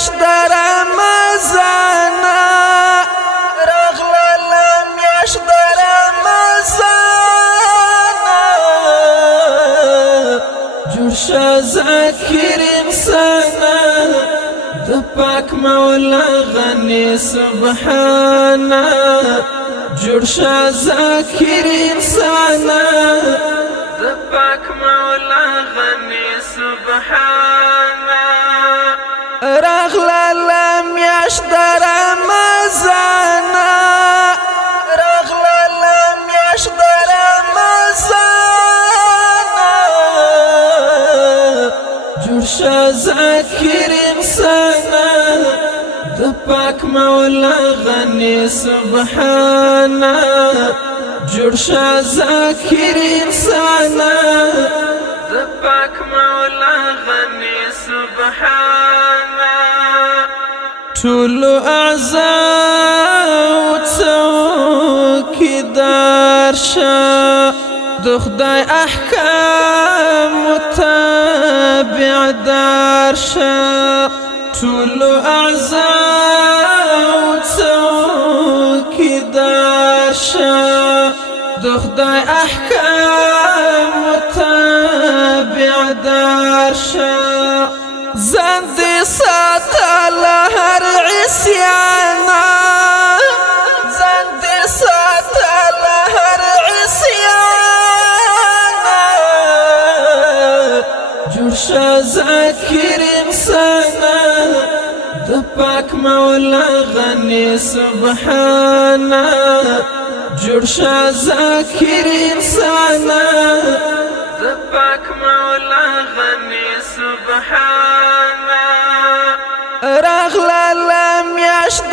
میاشت در رمضان راغله میاشت در رمضان جوړ شه ذکر انسان د پاک مولا غني سبحانه جوړ شه ذکر انسان د پاک مولا غني سبحانه راغله میاشت در رمضان راغله میاشت در رمضان جوړ شه ذکر انسان د پاک مولا غني سبحانه جوړ شه ذکر انسان د پاک مولا غني سبحانه ټول اعضاء څوکیدار شه د خدای احکام متابعدار شه ټول اعضاء څوکیدار شه د خدای احکام متابعدار شه ځان دې ساته له هر عصیان ځان دې ساته له هر عصیان جوړ شه ذکر انسان د پاک مولا غني سبحانه جوړ شه ذکر انسان د پاک مولا غني سبحانه راغله میاشت